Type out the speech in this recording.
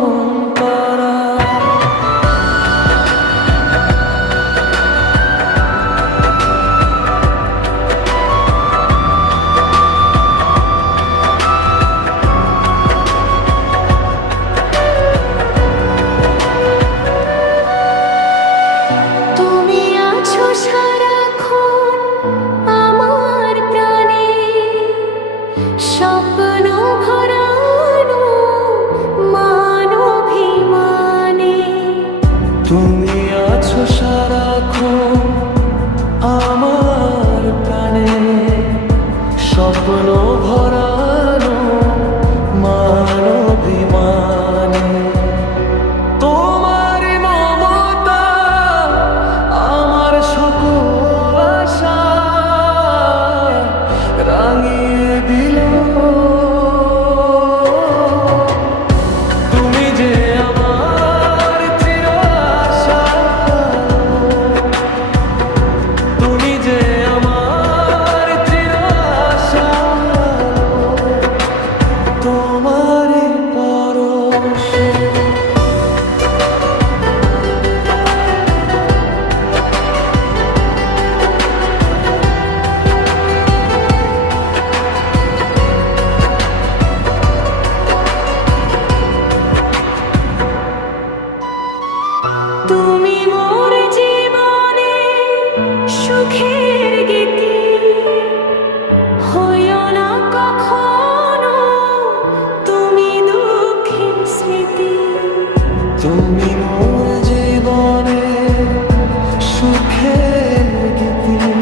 মন তারা। তুমি আছো সারাক্ষণ আমার প্রাণে, স্বপ্ন ভরানো মানবিমানে। তুমি আছো সারাক্ষণ আমার প্রাণে, স্বপ্ন ভরানো মানবিমানে। তোমার মমতা আমার সকল আশা রাঙিয়ে দিল। তুমি যে আমার চির আশা, তুমি যে আমার চির আশা, তোমারই পরশে। তুমি মোর জীবনে সুখের গীতি, হইও না কখনো তুমি দুঃখের স্মৃতি। তুমি মোর জীবনে সুখের গীতি,